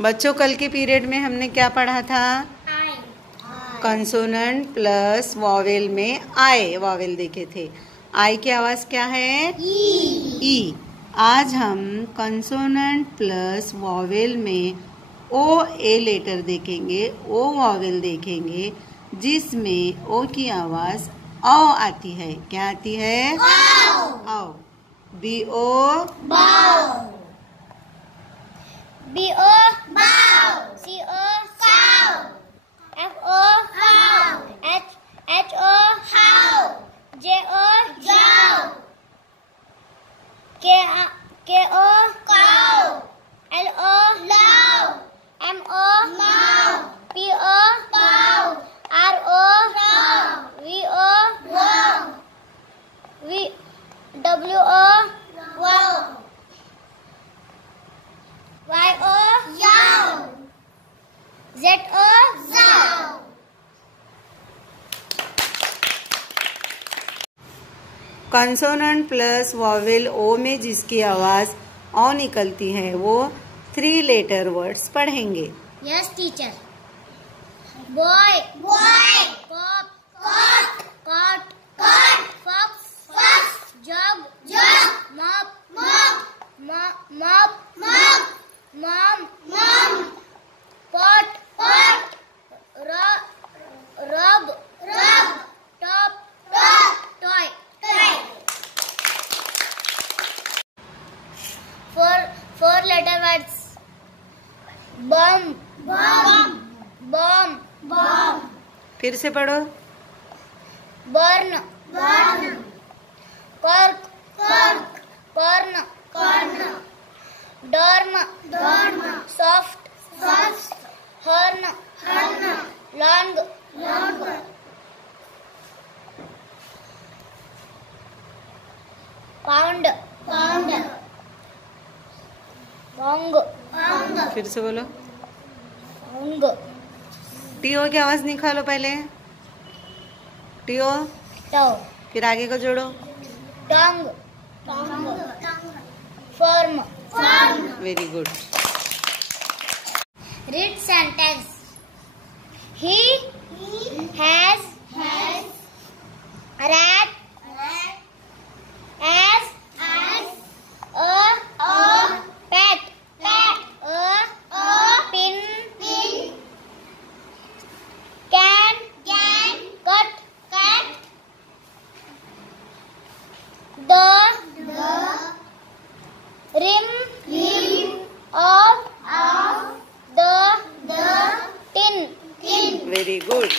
बच्चों कल के पीरियड में हमने क्या पढ़ा था? कंसोनेंट प्लस वॉवेल में आई वॉवेल देखे थे। आई की आवाज क्या है? ई। आज हम कंसोनेंट प्लस वॉवेल में ओ ए लेटर देखेंगे, ओ वॉवेल देखेंगे, जिसमें ओ की आवाज औ आती है। क्या आती है? औ। B O B O bow, C O cow, F O how, H O how, J O jow, K O cow, L O low, M O mow, P O pow, R O row, V O wow, W O wow, Y O yow, Z O zow. Consonant plus vowel O में जिसकी आवाज औ निकलती है वो 3 letter words पढ़ेंगे। Yes, teacher. Boy, cop, cot, fox, jug, mop, mom, pot, rub, top, toy. Four letter words. Bomb, फिर से पढ़ो। burn, cork, corn, dorm, soft, horn, long, pound, bong, फिर से बोलो। bong, टीओ की आवाज निकालो पहले। टीओ, toe, फिर आगे को जोड़ो। tongue, form. Very good. Read sentence. He has a rat as a pet. A pin can cut the rim of the tin. Very good.